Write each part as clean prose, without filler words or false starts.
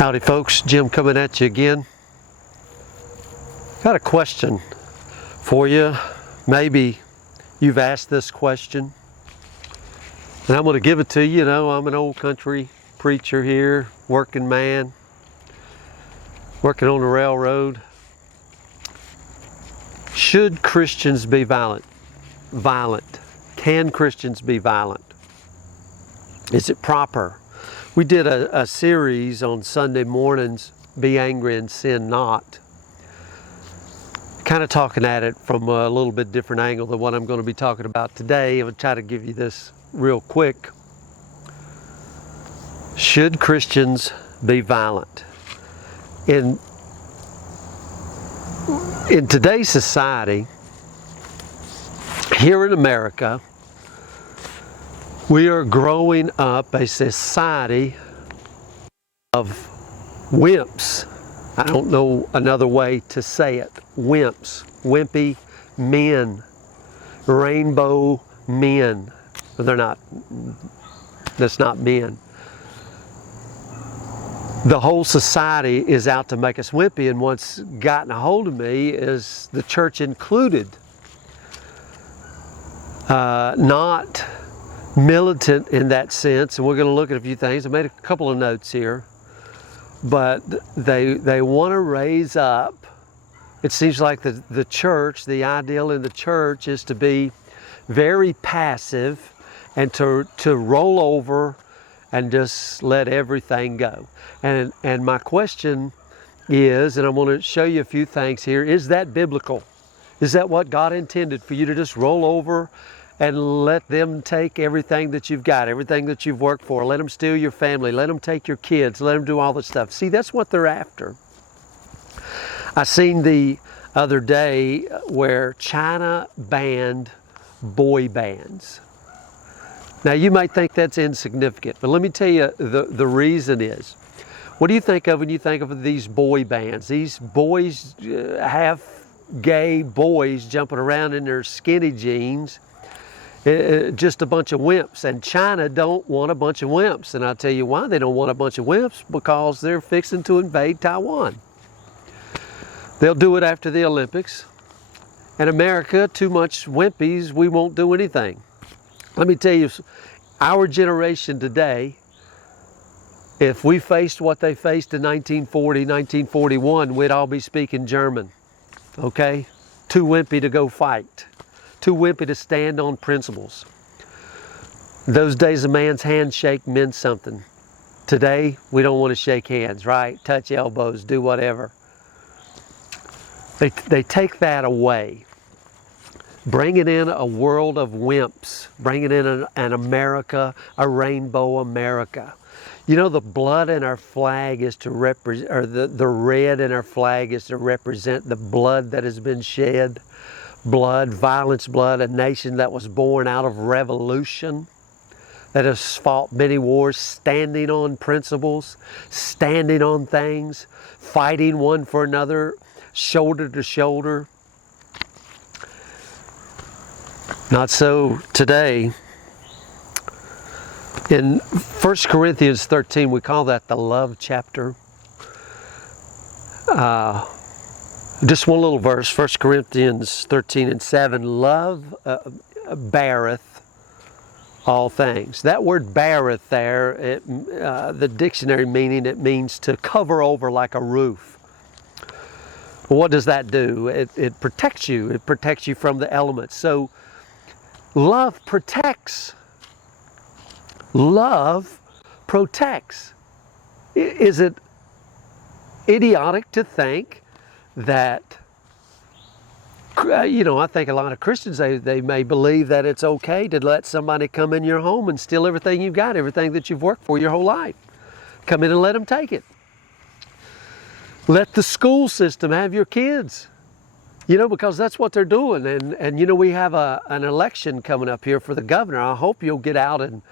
Howdy folks, Jim coming at you again. Got a question for you. Maybe you've asked this question and I'm going to give it to you. You know, I'm an old country preacher here, working man, working on the railroad. Should Christians be violent? Can Christians be violent? Is it proper? We did a series on Sunday mornings, Be Angry and Sin Not. Kind of talking at it from a little bit different angle than what I'm going to be talking about today. I'm going to try to give you this real quick. Should Christians be violent? In today's society, here in America, we are growing up a society of wimps. I don't know another way to say it. Wimps, wimpy men, rainbow men. They're not, that's not men. The whole society is out to make us wimpy, and what's gotten a hold of me is the church included. Not militant in that sense, and we're going to look at a few things. I made a couple of notes here, but they want to raise up. It seems like the church, the ideal in the church is to be very passive and to roll over and just let everything go. And my question is, and I'm going to show you a few things here, is that biblical? Is that what God intended, for you to just roll over and let them take everything that you've got, everything that you've worked for? Let them steal your family, let them take your kids, let them do all this stuff. See, that's what they're after. I seen the other day where China banned boy bands. Now you might think that's insignificant, but let me tell you the reason is. What do you think of when you think of these boy bands? These boys, half gay boys jumping around in their skinny jeans, just a bunch of wimps. And China don't want a bunch of wimps, and I'll tell you why they don't want a bunch of wimps: because they're fixing to invade Taiwan. They'll do it after the Olympics. And America, too much wimpies, we won't do anything. Let me tell you, our generation today, if we faced what they faced in 1940, 1941, we'd all be speaking German, okay? Too wimpy to go fight. Too wimpy to stand on principles. Those days a man's handshake meant something. Today, we don't want to shake hands, right? Touch elbows, do whatever. They take that away. Bringing in a world of wimps, bringing in an America, a rainbow America. You know, the blood in our flag is to represent, or the red in our flag is to represent the blood that has been shed. Blood, violence, blood, a nation that was born out of revolution, that has fought many wars, standing on principles, standing on things, fighting one for another, shoulder to shoulder. Not so today. In 1 Corinthians 13, we call that the love chapter. Just one little verse, 1 Corinthians 13:7, love beareth all things. That word beareth there, the dictionary meaning, it means to cover over like a roof. Well, what does that do? It protects you. It protects you from the elements. So love protects. Love protects. Is it idiotic to think that, you know, I think a lot of Christians, they may believe that it's okay to let somebody come in your home and steal everything you've got, everything that you've worked for your whole life. Come in and let them take it. Let the school system have your kids. You know, because that's what they're doing. And you know, we have an election coming up here for the governor. I hope you'll get out and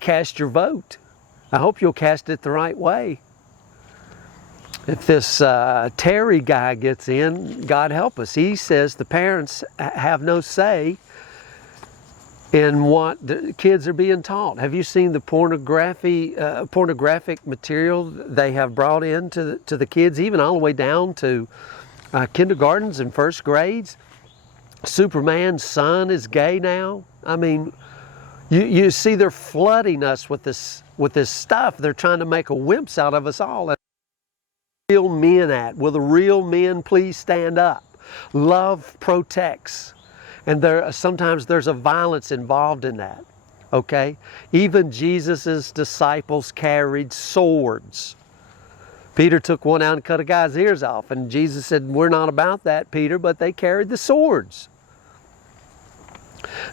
cast your vote. I hope you'll cast it the right way. If this Terry guy gets in, God help us. He says the parents have no say in what the kids are being taught. Have you seen the pornographic material they have brought in to the kids, even all the way down to kindergartens and first grades? Superman's son is gay now. I mean, you see they're flooding us with this stuff. They're trying to make a Wimps out of us all. Real men at? Will the real men please stand up? Love protects. And sometimes there's a violence involved in that, okay? Even Jesus's disciples carried swords. Peter took one out and cut a guy's ears off, and Jesus said, we're not about that, Peter, but they carried the swords.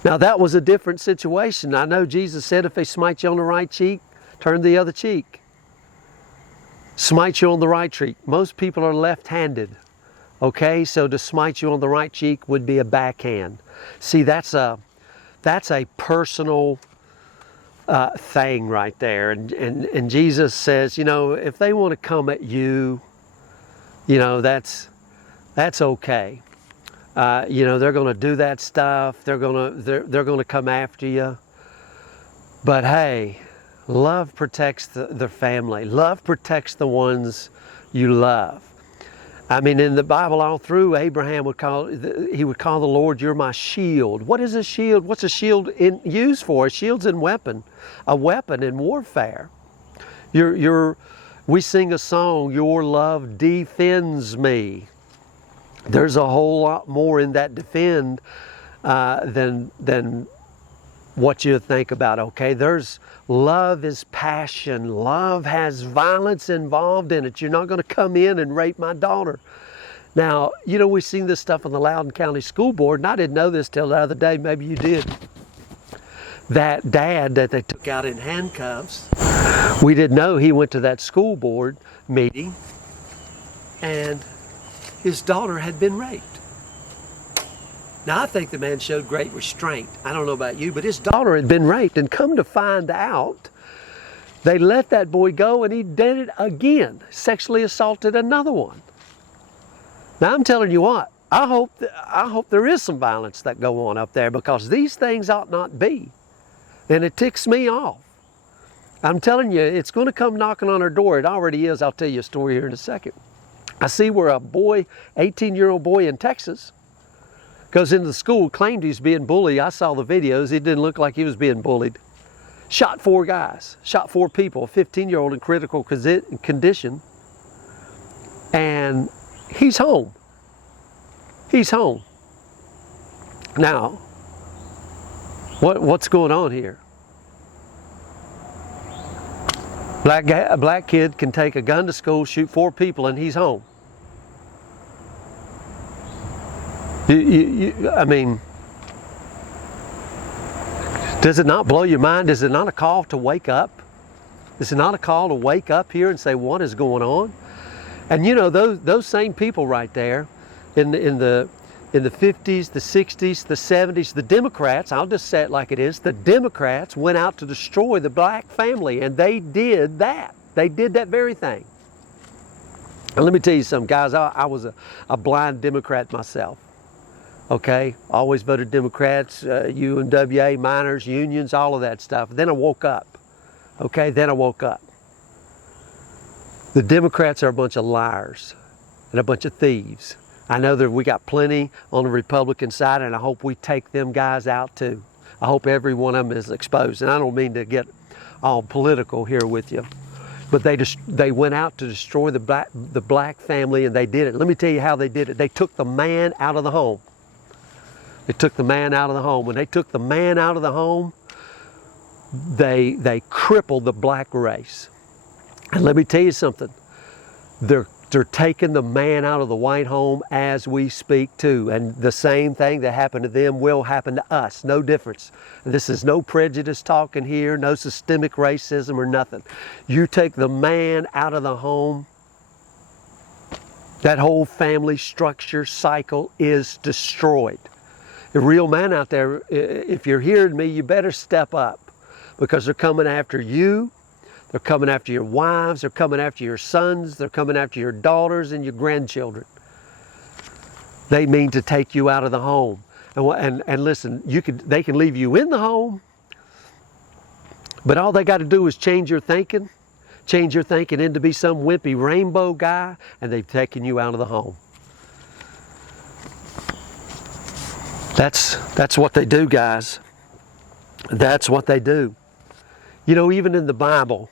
Now that was a different situation. I know Jesus said if they smite you on the right cheek, turn the other cheek. Smite you on the right cheek. Most people are left-handed. Okay, so to smite you on the right cheek would be a backhand. See, that's a personal thing right there. And Jesus says, you know, if they want to come at you, you know, that's okay. You know, they're going to do that stuff. They're going to come after you. But hey, love protects the family. Love protects the ones you love. I mean, in the Bible all through, Abraham would call the Lord, you're my shield. What is a shield? What's a shield used for? A shield's a weapon in warfare. We sing a song, your love defends me. There's a whole lot more in that defend than what you think about, okay? Love is passion. Love has violence involved in it. You're not going to come in and rape my daughter. Now, you know, we've seen this stuff on the Loudoun County School Board, and I didn't know this till the other day. Maybe you did. That dad that they took out in handcuffs, we didn't know he went to that school board meeting, and his daughter had been raped. Now, I think the man showed great restraint. I don't know about you, but his daughter had been raped, and come to find out, they let that boy go, and he did it again, sexually assaulted another one. Now, I'm telling you what, I hope there is some violence that go on up there, because these things ought not be, and it ticks me off. I'm telling you, it's going to come knocking on our door. It already is. I'll tell you a story here in a second. I see where a boy, 18-year-old boy in Texas, goes into the school, claimed he's being bullied. I saw the videos. It didn't look like he was being bullied. Shot 4 guys, shot 4 people, a 15-year-old in critical condition. And he's home. He's home. Now, what's going on here? A black kid can take a gun to school, shoot 4 people, and he's home. I mean, does it not blow your mind? Is it not a call to wake up? Is it not a call to wake up here and say, what is going on? And you know, those same people right there, in the 50s, the 60s, the 70s, the Democrats, I'll just say it like it is, the Democrats went out to destroy the black family, and they did that. They did that very thing. And let me tell you something, guys, I was a blind Democrat myself. Okay, always voted Democrats, UMWA, miners, unions, all of that stuff. Then I woke up. Okay, then I woke up. The Democrats are a bunch of liars and a bunch of thieves. I know that we got plenty on the Republican side, and I hope we take them guys out too. I hope every one of them is exposed. And I don't mean to get all political here with you, but they went out to destroy the black family, and they did it. Let me tell you how they did it. They took the man out of the home. They took the man out of the home. When they took the man out of the home, they crippled the black race. And let me tell you something. They're taking the man out of the white home as we speak too. And the same thing that happened to them will happen to us. No difference. This is no prejudice talking here, no systemic racism or nothing. You take the man out of the home, that whole family structure cycle is destroyed. The real man out there, if you're hearing me, you better step up, because they're coming after you. They're coming after your wives. They're coming after your sons. They're coming after your daughters and your grandchildren. They mean to take you out of the home. And listen, they can leave you in the home, but all they got to do is change your thinking into be some wimpy rainbow guy, and they've taken you out of the home. That's what they do, guys. That's what they do. You know, even in the Bible,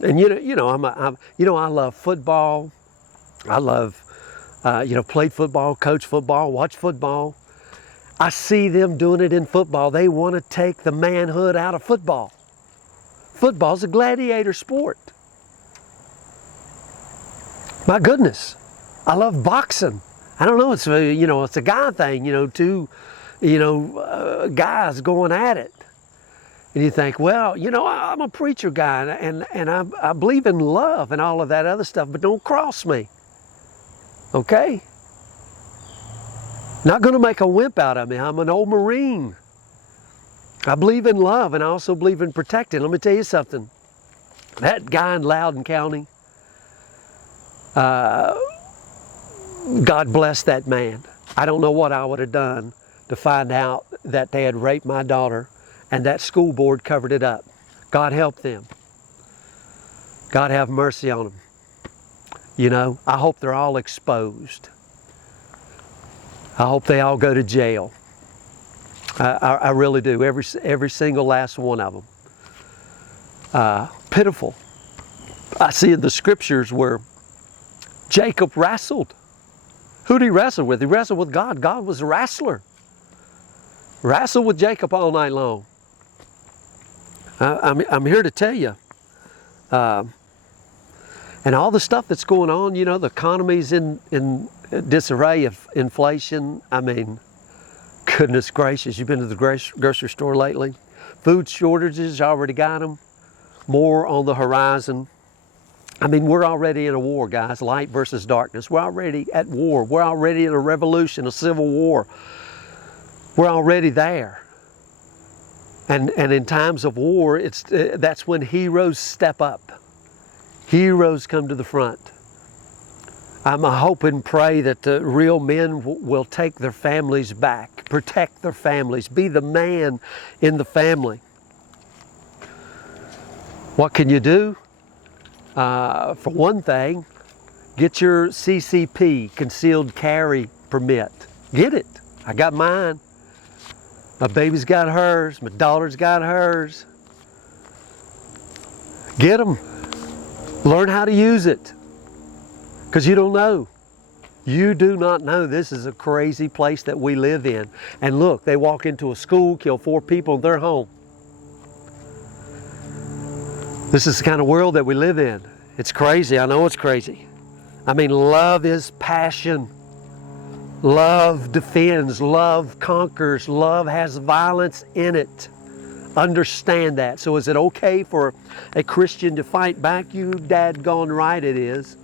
and I love football. I love, played football, coach football, watch football. I see them doing it in football. They want to take the manhood out of football. Football's a gladiator sport. My goodness, I love boxing. I don't know, it's a guy thing, two, guys going at it. And you think, well, I'm a preacher guy and I believe in love and all of that other stuff, but don't cross me. Okay? Not going to make a wimp out of me. I'm an old Marine. I believe in love and I also believe in protecting. Let me tell you something. That guy in Loudoun County, God bless that man. I don't know what I would have done to find out that they had raped my daughter and that school board covered it up. God help them. God have mercy on them. I hope they're all exposed. I hope they all go to jail. I really do. Every single last one of them. Pitiful. I see in the scriptures where Jacob wrestled. Who did he wrestle with? He wrestled with God. God was a wrestler. Wrestled with Jacob all night long. I'm here to tell you. And all the stuff that's going on, the economy's in disarray of inflation. I mean, goodness gracious, you've been to the grocery store lately? Food shortages, already got them. More on the horizon. I mean, we're already in a war, guys. Light versus darkness. We're already at war. We're already in a revolution, a civil war. We're already there. And in times of war, that's when heroes step up. Heroes come to the front. I hope and pray that the real men will take their families back, protect their families, be the man in the family. What can you do? For one thing, get your CCP, concealed carry permit. Get it. I got mine. My baby's got hers. My daughter's got hers. Get them. Learn how to use it. Because you don't know. You do not know. This is a crazy place that we live in. And look, they walk into a school, kill 4 people, and they're home. This is the kind of world that we live in. It's crazy. I know it's crazy. I mean, love is passion. Love defends. Love conquers. Love has violence in it. Understand that. So is it okay for a Christian to fight back? You dadgone right it is.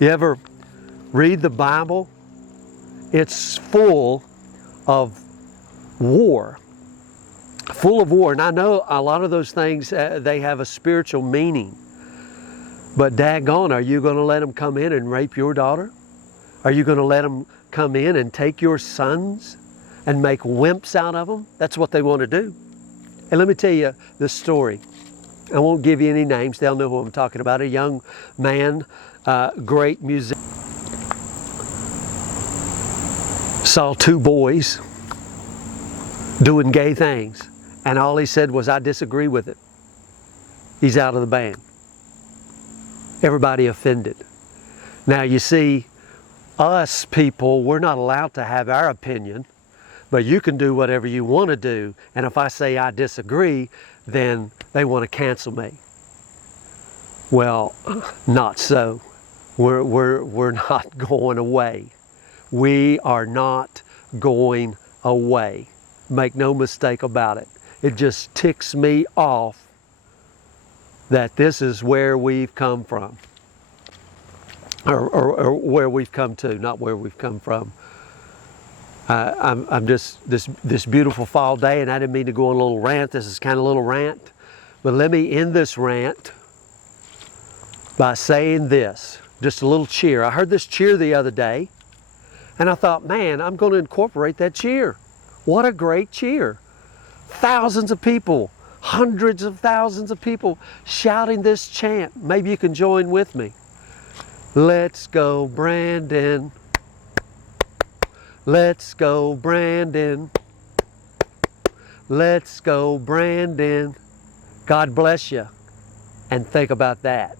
You ever read the Bible? It's full of war. Full of war. And I know a lot of those things, they have a spiritual meaning. But daggone, are you going to let them come in and rape your daughter? Are you going to let them come in and take your sons and make wimps out of them? That's what they want to do. And let me tell you the story. I won't give you any names. They'll know who I'm talking about. A young man, great musician, saw 2 boys doing gay things. And all he said was, I disagree with it. He's out of the band. Everybody offended. Now you see, us people, we're not allowed to have our opinion, but you can do whatever you want to do. And if I say I disagree, then they want to cancel me. Well, not so. We're not going away. We are not going away. Make no mistake about it. It just ticks me off that this is where we've come from. Or where we've come to, not where we've come from. I'm just, this beautiful fall day, and I didn't mean to go on a little rant. This is kind of a little rant. But let me end this rant by saying this. Just a little cheer. I heard this cheer the other day, And I thought, man, I'm going to incorporate that cheer. What a great cheer. Thousands of people, hundreds of thousands of people shouting this chant. Maybe you can join with me. Let's go, Brandon. Let's go, Brandon. Let's go, Brandon. God bless you. And think about that.